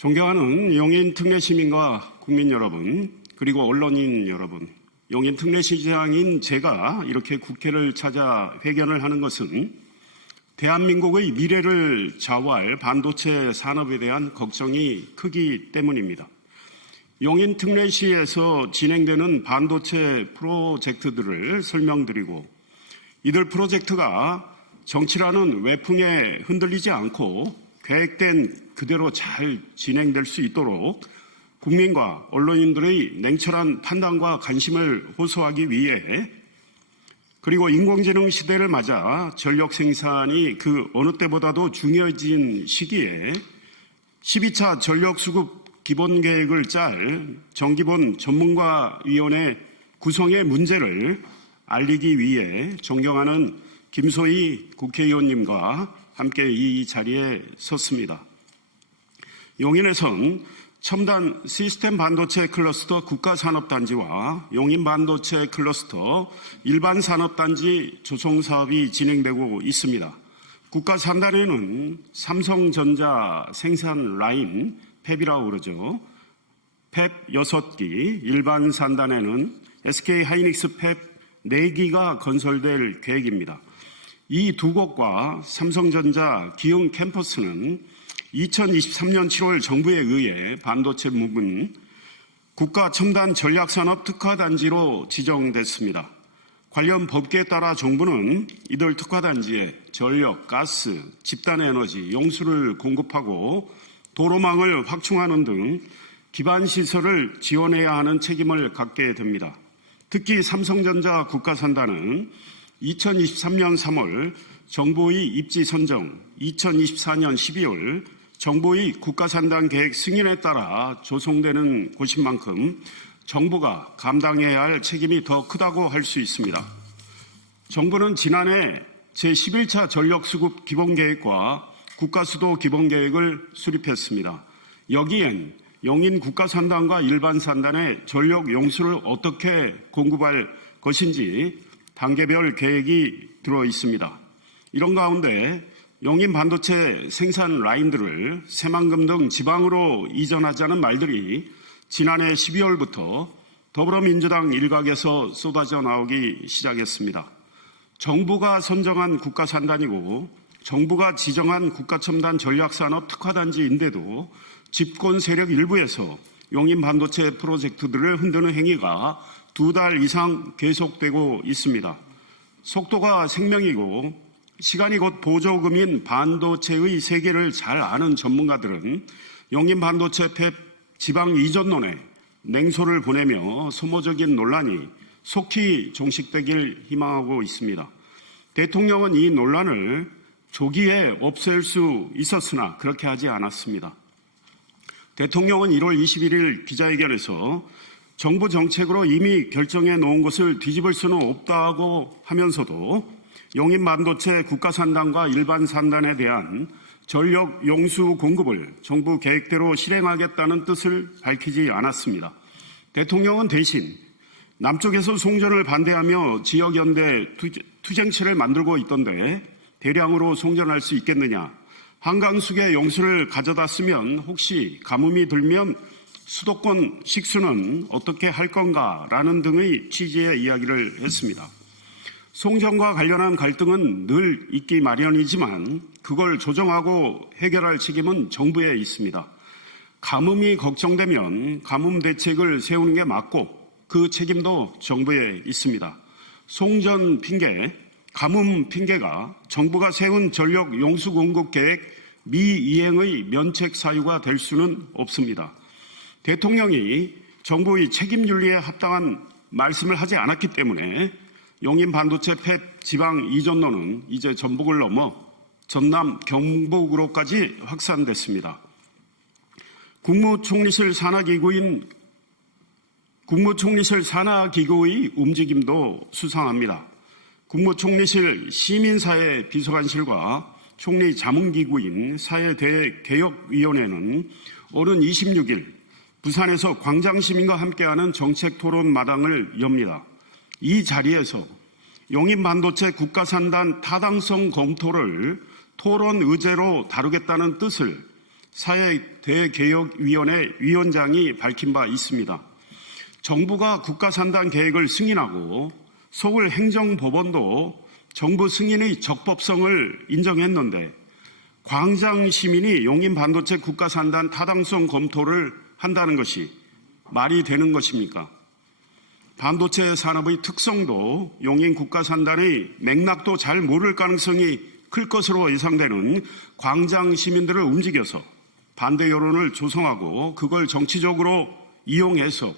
존경하는 용인 특례 시민과 국민 여러분, 그리고 언론인 여러분, 용인 특례시장인 제가 이렇게 국회를 찾아 회견을 하는 것은 대한민국의 미래를 좌우할 반도체 산업에 대한 걱정이 크기 때문입니다. 용인 특례시에서 진행되는 반도체 프로젝트들을 설명드리고, 이들 프로젝트가 정치라는 외풍에 흔들리지 않고 계획된 그대로 잘 진행될 수 있도록 국민과 언론인들의 냉철한 판단과 관심을 호소하기 위해, 그리고 인공지능 시대를 맞아 전력 생산이 그 어느 때보다도 중요해진 시기에 12차 전력수급 기본계획을 짤 정기본 전문가위원회 구성의 문제를 알리기 위해 존경하는 김소희 국회의원님과 함께 이 자리에 섰습니다. 용인에선 첨단 시스템 반도체 클러스터 국가산업단지와 용인 반도체 클러스터 일반산업단지 조성사업이 진행되고 있습니다. 국가산단에는 삼성전자 생산 라인 팹이라고 그러죠. 팹 6기, 일반산단에는 SK하이닉스 팹 4기가 건설될 계획입니다. 이 두 곳과 삼성전자 기흥 캠퍼스는 2023년 7월 정부에 의해 반도체 부문 국가 첨단 전략산업 특화단지로 지정됐습니다. 관련 법규에 따라 정부는 이들 특화단지에 전력, 가스, 집단에너지, 용수를 공급하고 도로망을 확충하는 등 기반시설을 지원해야 하는 책임을 갖게 됩니다. 특히 삼성전자 국가산단은 2023년 3월 정부의 입지 선정, 2024년 12월 정부의 국가산단 계획 승인에 따라 조성되는 곳인 만큼 정부가 감당해야 할 책임이 더 크다고 할 수 있습니다. 정부는 지난해 제11차 전력수급 기본계획과 국가수도 기본계획을 수립했습니다. 여기엔 용인 국가산단과 일반산단의 전력 용수를 어떻게 공급할 것인지 단계별 계획이 들어 있습니다. 이런 가운데 용인 반도체 생산 라인들을 새만금 등 지방으로 이전하자는 말들이 지난해 12월부터 더불어민주당 일각에서 쏟아져 나오기 시작했습니다. 정부가 선정한 국가산단이고 정부가 지정한 국가첨단 전략산업 특화단지인데도 집권 세력 일부에서 용인 반도체 프로젝트들을 흔드는 행위가 2달 이상 계속되고 있습니다. 속도가 생명이고 시간이 곧 보조금인 반도체의 세계를 잘 아는 전문가들은 용인 반도체 팹 지방 이전론에 냉소를 보내며 소모적인 논란이 속히 종식되길 희망하고 있습니다. 대통령은 이 논란을 조기에 없앨 수 있었으나 그렇게 하지 않았습니다. 대통령은 1월 21일 기자회견에서 정부 정책으로 이미 결정해 놓은 것을 뒤집을 수는 없다고 하면서도 용인 반도체 국가산단과 일반산단에 대한 전력 용수 공급을 정부 계획대로 실행하겠다는 뜻을 밝히지 않았습니다. 대통령은 대신 남쪽에서 송전을 반대하며 지역연대 투쟁체를 만들고 있던데 대량으로 송전할 수 있겠느냐, 한강수계 용수를 가져다 쓰면 혹시 가뭄이 들면 수도권 식수는 어떻게 할 건가라는 등의 취지의 이야기를 했습니다. 송전과 관련한 갈등은 늘 있기 마련이지만 그걸 조정하고 해결할 책임은 정부에 있습니다. 가뭄이 걱정되면 가뭄 대책을 세우는 게 맞고 그 책임도 정부에 있습니다. 송전 핑계, 가뭄 핑계가 정부가 세운 전력 용수 공급 계획 미이행의 면책 사유가 될 수는 없습니다. 대통령이 정부의 책임 윤리에 합당한 말씀을 하지 않았기 때문에 용인 반도체 팹 지방 이전론은 이제 전북을 넘어 전남 경북으로까지 확산됐습니다. 국무총리실 산하기구의 움직임도 수상합니다. 국무총리실 시민사회 비서관실과 총리 자문기구인 사회대개혁위원회는 오는 26일 부산에서 광장시민과 함께하는 정책토론마당을 엽니다. 이 자리에서 용인 반도체 국가산단 타당성 검토를 토론 의제로 다루겠다는 뜻을 사회대개혁위원회 위원장이 밝힌 바 있습니다. 정부가 국가산단 계획을 승인하고 서울행정법원도 정부 승인의 적법성을 인정했는데 광장 시민이 용인 반도체 국가산단 타당성 검토를 한다는 것이 말이 되는 것입니까? 반도체 산업의 특성도 용인 국가산단의 맥락도 잘 모를 가능성이 클 것으로 예상되는 광장 시민들을 움직여서 반대 여론을 조성하고 그걸 정치적으로 이용해서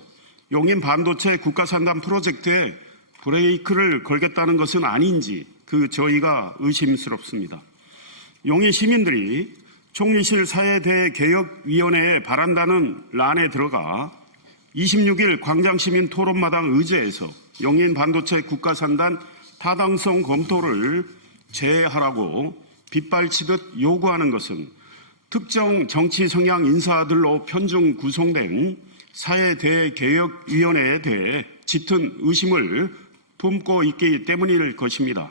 용인 반도체 국가산단 프로젝트에 브레이크를 걸겠다는 것은 아닌지 저희가 의심스럽습니다. 용인 시민들이 총리실 사회대개혁위원회에 바란다는 란에 들어가 26일 광장시민 토론마당 의제에서 용인 반도체 국가산단 타당성 검토를 재하라고 빗발치듯 요구하는 것은 특정 정치 성향 인사들로 편중 구성된 사회대개혁위원회에 대해 짙은 의심을 품고 있기 때문일 것입니다.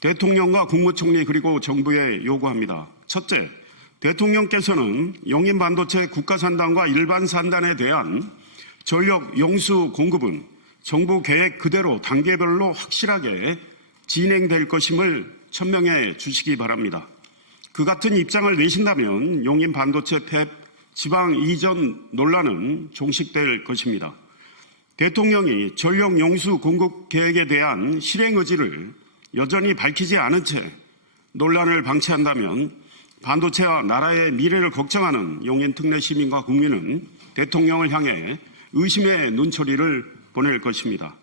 대통령과 국무총리 그리고 정부에 요구합니다. 첫째, 대통령께서는 용인 반도체 국가산단과 일반 산단에 대한 전력 용수 공급은 정부 계획 그대로 단계별로 확실하게 진행될 것임을 천명해 주시기 바랍니다. 그 같은 입장을 내신다면 용인 반도체 팹 지방 이전 논란은 종식될 것입니다. 대통령이 전력 용수 공급 계획에 대한 실행 의지를 여전히 밝히지 않은 채 논란을 방치한다면 반도체와 나라의 미래를 걱정하는 용인 특례 시민과 국민은 대통령을 향해 의심의 눈초리를 보낼 것입니다.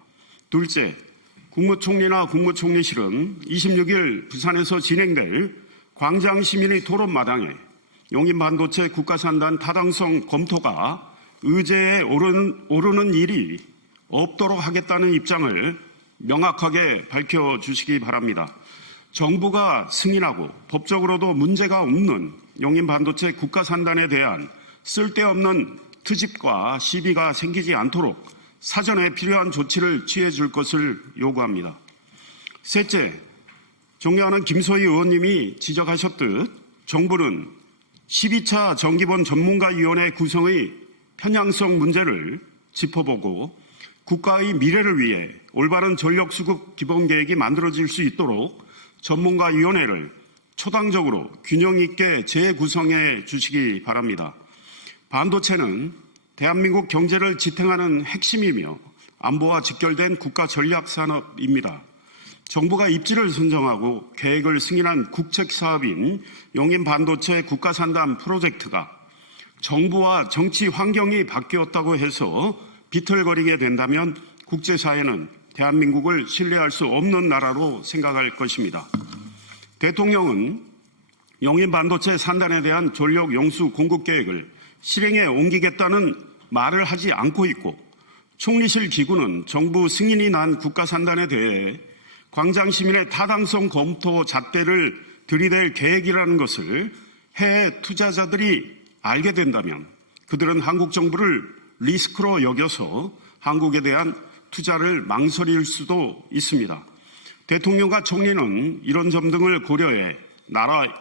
둘째, 국무총리나 국무총리실은 26일 부산에서 진행될 광장시민의 토론마당에 용인 반도체 국가산단 타당성 검토가 의제에 오르는 일이 없도록 하겠다는 입장을 명확하게 밝혀주시기 바랍니다. 정부가 승인하고 법적으로도 문제가 없는 용인 반도체 국가산단에 대한 쓸데없는 트집과 시비가 생기지 않도록 사전에 필요한 조치를 취해 줄 것을 요구합니다. 셋째, 존경하는 김소희 의원님이 지적하셨듯 정부는 12차 정기본 전문가위원회 구성의 편향성 문제를 짚어보고 국가의 미래를 위해 올바른 전력수급 기본계획이 만들어질 수 있도록 전문가위원회를 초당적으로 균형 있게 재구성해 주시기 바랍니다. 반도체는 대한민국 경제를 지탱하는 핵심이며 안보와 직결된 국가 전략산업입니다. 정부가 입지를 선정하고 계획을 승인한 국책사업인 용인 반도체 국가산단 프로젝트가 정부와 정치 환경이 바뀌었다고 해서 비틀거리게 된다면 국제사회는 대한민국을 신뢰할 수 없는 나라로 생각할 것입니다. 대통령은 용인 반도체 산단에 대한 전력 용수 공급 계획을 실행에 옮기겠다는 말을 하지 않고 있고 총리실 기구는 정부 승인이 난 국가산단에 대해 광장시민의 타당성 검토 잣대를 들이댈 계획이라는 것을 해외 투자자들이 알게 된다면 그들은 한국 정부를 리스크로 여겨서 한국에 대한 투자를 망설일 수도 있습니다. 대통령과 총리는 이런 점 등을 고려해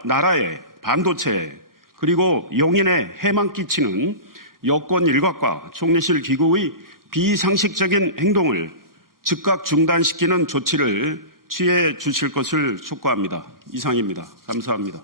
나라의 반도체 그리고 용인에 해만 끼치는 여권 일각과 총리실 기구의 비상식적인 행동을 즉각 중단시키는 조치를 취해 주실 것을 촉구합니다. 이상입니다. 감사합니다.